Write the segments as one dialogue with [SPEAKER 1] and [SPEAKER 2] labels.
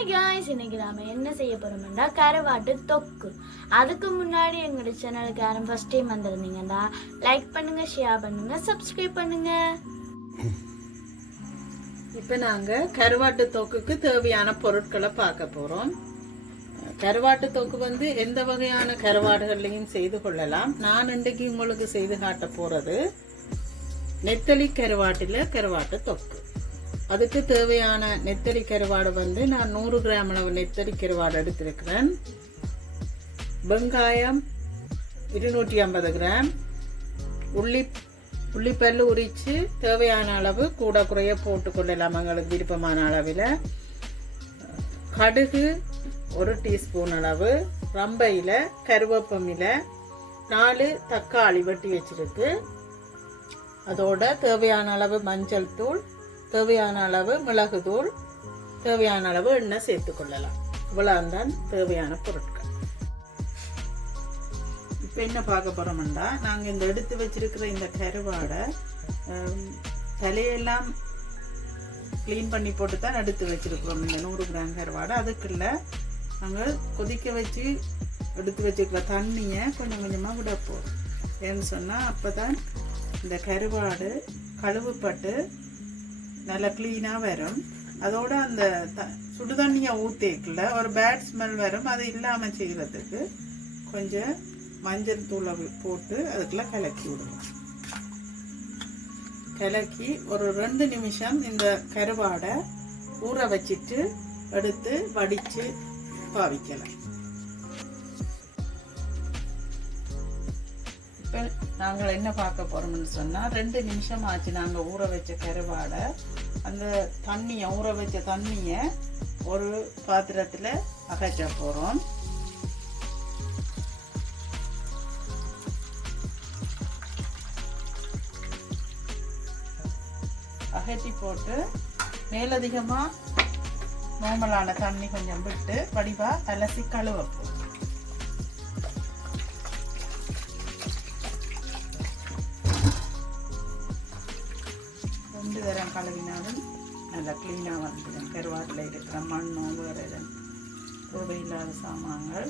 [SPEAKER 1] Hi guys இன்னைக்கு நாம என்ன செய்ய போறோம்னா கருவாட்டு தொக்கு. அதுக்கு முன்னாடி எங்களோட சேனலுக்கு யாரும் ஃபர்ஸ்ட் டைம் வந்திருந்தீங்கன்னா லைக் பண்ணுங்க ஷேர் பண்ணுங்க சப்ஸ்கிரைப் பண்ணுங்க.
[SPEAKER 2] இப்போ நாங்கள் கருவாட்டு தொக்குக்கு தேவையான பொருட்களை பார்க்க போகிறோம் கருவாட்டு தொக்கு வந்து எந்த வகையான கருவாடுகள்லையும் செய்து கொள்ளலாம். நான் இன்றைக்கு உங்களுக்கு செய்து காட்ட போகிறது நெத்தலி கருவாட்டில் கருவாட்டு தொக்கு. அதுக்கு தேவையான நெத்தலி கருவாடு வந்து நான் நூறு கிராம் அளவு நெத்தரி கருவாடு எடுத்திருக்கிறேன். வெங்காயம் இருநூற்றி ஐம்பது கிராம். உள்ளி உள்ளிப்பல்லு உரித்து தேவையான அளவு கூட குறைய போட்டுக்கொள்ளலாம் எங்களுக்கு விருப்பமான அளவில். கடுகு ஒரு டீஸ்பூன் அளவு ரம்பையில் கருவேப்பமில நாலு தக்காளி வெட்டி வச்சிருக்கு. அதோட தேவையான அளவு மஞ்சள் தூள் தேவையான அளவு மிளகுதூள் தேவையான அளவு எண்ணெய் சேர்த்துக்கொள்ளலாம் இவ்வளவுதான் தேவையான பொருட்கள். இப்போ என்ன பார்க்க போறோம்னா நாங்கள் இந்த எடுத்து வச்சிருக்கிற இந்த கருவாடை தலையெல்லாம் க்ளீன் பண்ணி போட்டு தான் எடுத்து வச்சிருக்கிறோம். இந்த நூறு கிராம் கருவாடை. அதுக்குள்ள நாங்கள் கொதிக்க வச்சு எடுத்து வச்சிருக்கிற தண்ணியை கொஞ்சம் கொஞ்சமாக விட போகிறோம் ஏன்னு சொன்னால் அப்போ தான் இந்த கருவாடு கழுவுப்பட்டு நல்லா க்ளீனாக வரும். அதோட அந்த த சுடு தண்ணியை ஊற்றிக்கல ஒரு பேட் ஸ்மெல் வரும். அது இல்லாமல் செய்கிறதுக்கு கொஞ்சம் மஞ்சள் தூளை போட்டு அதுக்குள்ள கலக்கி விடுவோம். கலக்கி ஒரு ரெண்டு நிமிஷம் இந்த கருவாடை ஊற வச்சிட்டு எடுத்து வடித்து பாவிக்கலாம். இப்போ நாங்கள் என்ன பார்க்க போகிறோம்னு சொன்னால் ரெண்டு நிமிஷம் ஆச்சு நாங்கள் ஊற வச்ச கருவாடை அந்த தண்ணியை ஊற வச்ச தண்ணியை ஒரு பாத்திரத்தில் அகற்ற போகிறோம் அகற்றி போட்டு மேலதிகமாக நார்மலான தண்ணி கொஞ்சம் விட்டு வடிவாக அலசி கழுவப்போம் தரம் கழுவினாலும் நல்லா க்ளீனாக வந்துடும். கருவாட்டில் இருக்கிற மண்ணும் வேறு எதுவும் தேவையில்லாத சாமான்கள்.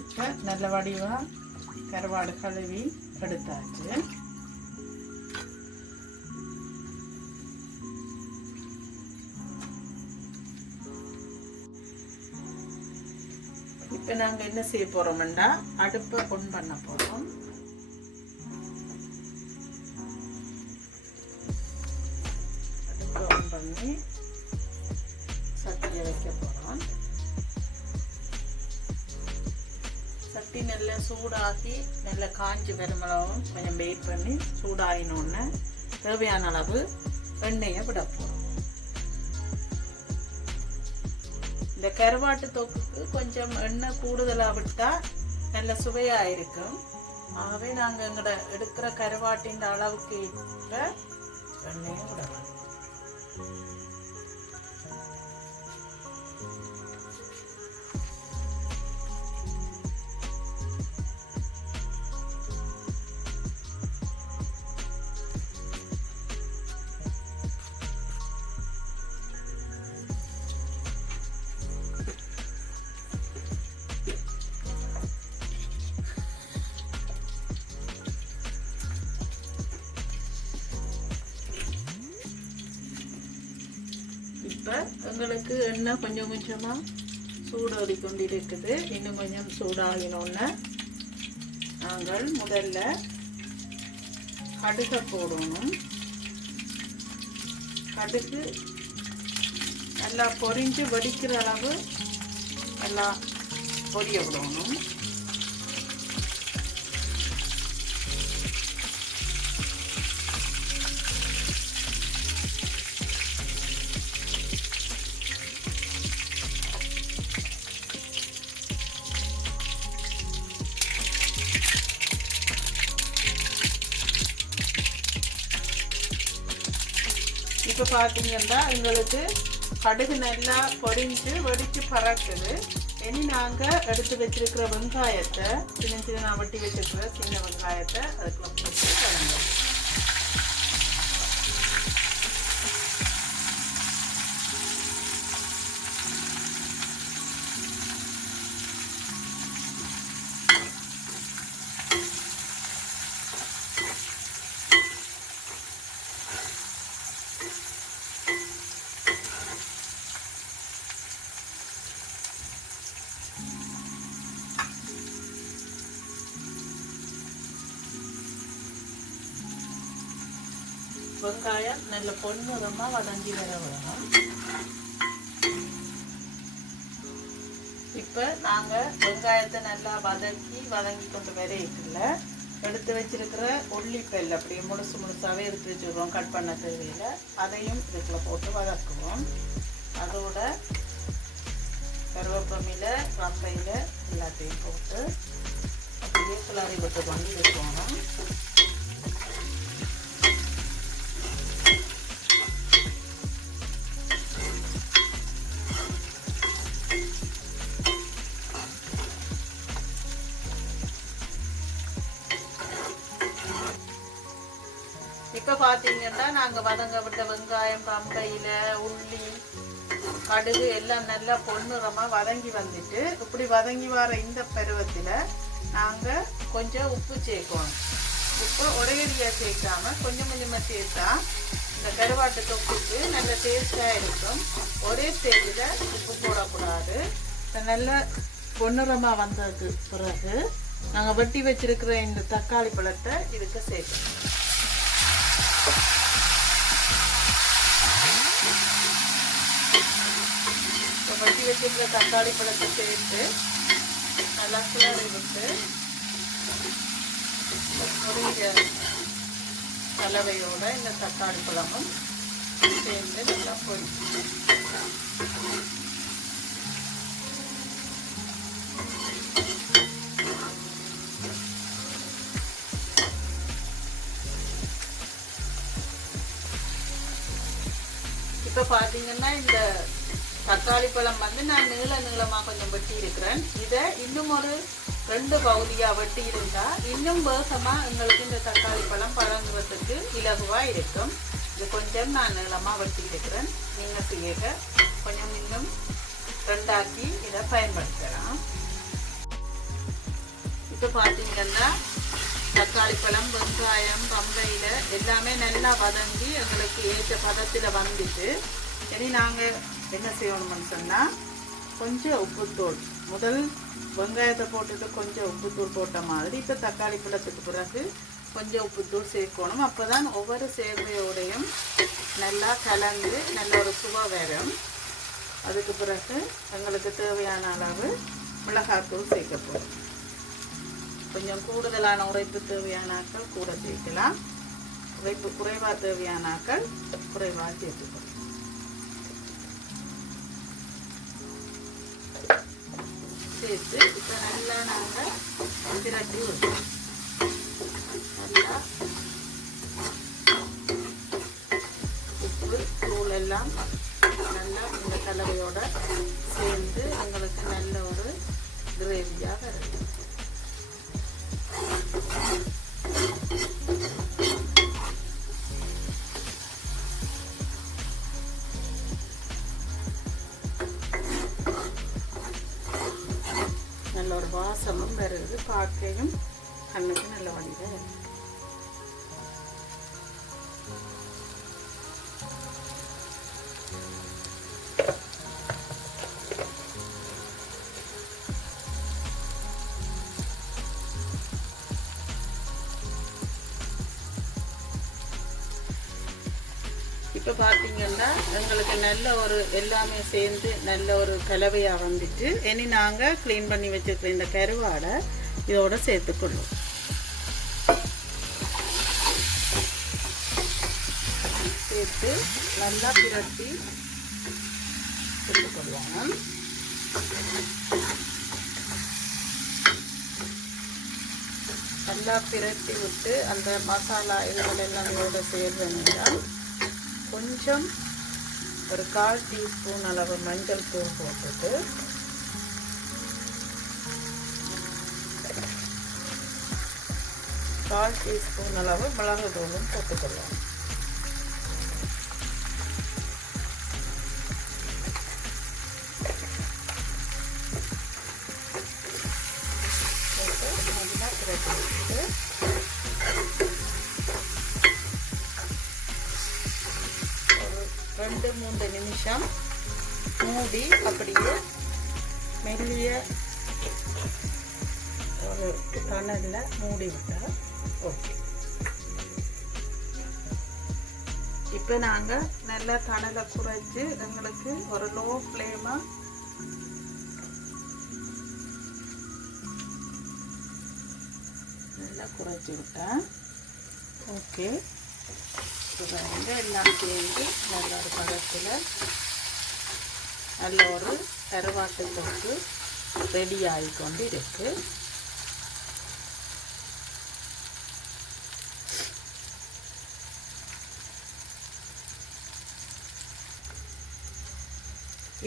[SPEAKER 2] இப்போ நல்ல வடிவாக கருவாடு கழுவி எடுத்தாச்சு. இப்போ நாங்கள் என்ன செய்ய போகிறோம்டா அடுப்பை ஒன் பண்ண போகிறோம் அடுப்பை ஒன் பண்ணி சட்டியை வைக்க போகிறோம் சட்டி நல்லா சூடாகி நல்லா காஞ்சி வருமளவும் கொஞ்சம் வெயிட் பண்ணி சூடாகினோடனே தேவையான அளவு எண்ணெயை விட போகிறோம் இந்த கருவாட்டு தொக்குக்கு கொஞ்சம் எண்ணெய் கூடுதலாக விட்டால் நல்ல சுவையாக இருக்கும். ஆகவே நாங்கள் எங்களோட எடுக்கிற கருவாட்டின் அளவுக்கு ஏற்ற எண்ணெயை விடலாம். எங்களுக்கு எண்ணெய் கொஞ்சம் கொஞ்சமாக சூடாடி கொண்டு இருக்குது இன்னும் கொஞ்சம் சூடாகினோன்னு நாங்கள் முதல்ல கடுகை போடணும். கடுகு நல்லா பொரிஞ்சு வடிக்கிற அளவு நல்லா பொரிய விடணும். பார்த்தீங்கன்னா எங்களுக்கு கடுகு நல்லா பொடிஞ்சு வெடிச்சு பறக்குது. இனி நாங்கள் எடுத்து வச்சிருக்கிற வெங்காயத்தை சின்ன சின்ன நான் வெட்டி வச்சிருக்கிற சின்ன வெங்காயத்தை அதுக்குள்ள போட்டு கலந்தோம் வெங்காயம் நல்ல பொன்னிறமாக வதங்கி வர வேணும். இப்போ நாங்கள் வெங்காயத்தை நல்லா வதக்கி வதங்கி கொண்டு வர இருக்குல்ல எடுத்து வச்சிருக்கிற உள்ளிப்பல் அப்படியே முழுசு முழுசாகவே எடுத்து வச்சுருக்கோம் கட் பண்ண தேவையில் அதையும் இதுக்குள்ள போட்டு வதக்குவோம். அதோட கருவேப்பமில ரம்பையில் எல்லாத்தையும் போட்டு அப்படியே கிளறி விட்டு கொண்டு இருக்கணும் தான் நாங்கள் வதங்க விட்ட வெங்காயம் பம்பையில் உள்ளி கடுகு எல்லாம் நல்லா பொன்னிறமாக வதங்கி வந்துட்டு இப்படி வதங்கி வர இந்த பருவத்தில் நாங்கள் கொஞ்சம் உப்பு சேர்க்கணும். உப்பு ஒரேடியாக சேர்க்காம கொஞ்சம் கொஞ்சமாக சேர்த்தா இந்த கருவாட்டு தொப்புக்கு நல்ல டேஸ்டாக இருக்கும். ஒரே ஸ்டேஜில் உப்பு போடக்கூடாது. நல்ல பொன்னிறமாக வந்ததுக்கு பிறகு நாங்கள் வெட்டி வச்சிருக்கிற இந்த தக்காளி பழத்தை இதுக்கு சேர்க்கணும் இப்போ வட்டி வச்சுருக்கிற தக்காளி பழத்தை சேர்த்து நல்லா கிளறி விட்டு ஒரு கலவையோட இந்த தக்காளி பழமும் சேர்ந்து நல்லா பொரிச்சு இப்போ பார்த்தீங்கன்னா இந்த தக்காளி பழம் வந்து நான் நீள நீளமாக கொஞ்சம் வெட்டி இருக்கிறேன் இதை இன்னும் ஒரு ரெண்டு பகுதியாக வெட்டி இருந்தால் இன்னும் வேகமாக எங்களுக்கு இந்த தக்காளி பழம் பழங்குறதுக்கு இலகுவாக இருக்கும். இது கொஞ்சம் நான் நீளமாக வெட்டி இருக்கிறேன் நீங்கள் செய்ய கொஞ்சம் இன்னும் ரெண்டாக்கி இதை பயன்படுத்தலாம். இப்போ பார்த்தீங்கன்னா தக்காளி பழம் வெங்காயம் பம்பையில் எல்லாமே நல்லா வதங்கி எங்களுக்கு ஏற்ற பதத்தில் வந்துட்டு சரி நாங்கள் என்ன செய்யணும்னு சொன்னால் கொஞ்சம் உப்புத்தூள். முதல் வெங்காயத்தை போட்டுட்டு கொஞ்சம் உப்புத்தூள் போட்ட மாதிரி இப்போ தக்காளி பழத்துக்கு பிறகு கொஞ்சம் உப்புத்தூள் சேர்க்கணும். அப்போ தான் ஒவ்வொரு சேர்வையோடையும் நல்லா கலந்து நல்ல ஒரு சுவை வரும். அதுக்கு பிறகு எங்களுக்கு தேவையான அளவு மிளகாத்தூள் சேர்க்க போகிறோம் கொஞ்சம் கூடுதலான உரைப்பு தேவையானாக்கள் கூட சேர்க்கலாம். உரைப்பு குறைவாக தேவையான ஆட்கள் குறைவாக சேர்த்துக்கணும். சேர்த்து இப்போ நல்லா நாங்கள் திரட்டி விடுவோம் நல்லா உப்பு தூள் எல்லாம் நல்லா இந்த கலவையோடு சேர்ந்து எங்களுக்கு நல்ல ஒரு கிரேவியாக இருக்கும் வாசமும் வருது பார்க்கையும் கண்ணுக்கு நல்ல வழிதான் இருக்கு. இப்போ பார்த்தீங்கன்னா எங்களுக்கு நல்ல ஒரு எல்லாமே சேர்ந்து நல்ல ஒரு கலவையாக வந்துட்டு இனி நாங்கள் க்ளீன் பண்ணி வச்சுருக்கிற இந்த கருவாடை இதோடு சேர்த்துக்கொள்ளும். சேர்த்து நல்லா பிரட்டி சேர்த்துக்கொள்வாங்க நல்லா பிரட்டி விட்டு அந்த மசாலா இதுகள் எல்லாம் இதோட சேர்றதுனால கொஞ்சம் ஒரு கால் டீஸ்பூன் அளவு மஞ்சள் தூள் போட்டுட்டு கால் டீஸ்பூன் அளவு மிளகு தூளும் போட்டுக்கலாம் நிமிஷம் மூடி அப்படியே மெல்லிய ஒரு கணலில் மூடி விட்டா ஓகே. இப்போ நாங்கள் நல்லா கணலை குறைச்சி எங்களுக்கு ஒரு லோ ஃப்ளேமாக நல்லா குறைச்சி விட்டேன் ஓகே. இப்போ வந்து எல்லாம் சேர்ந்து நல்ல ஒரு பதத்தில் நல்ல ஒரு கருவாட்டு தொக்கு ரெடி ஆகிக்கொண்டு இருக்கு.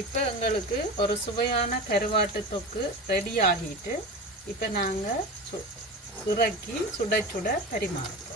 [SPEAKER 2] இப்போ எங்களுக்கு ஒரு சுவையான கருவாட்டு தொக்கு ரெடி ஆகிட்டு இப்போ நாங்கள் சு சுரக்கி சுட சுட பரிமாறுவோம்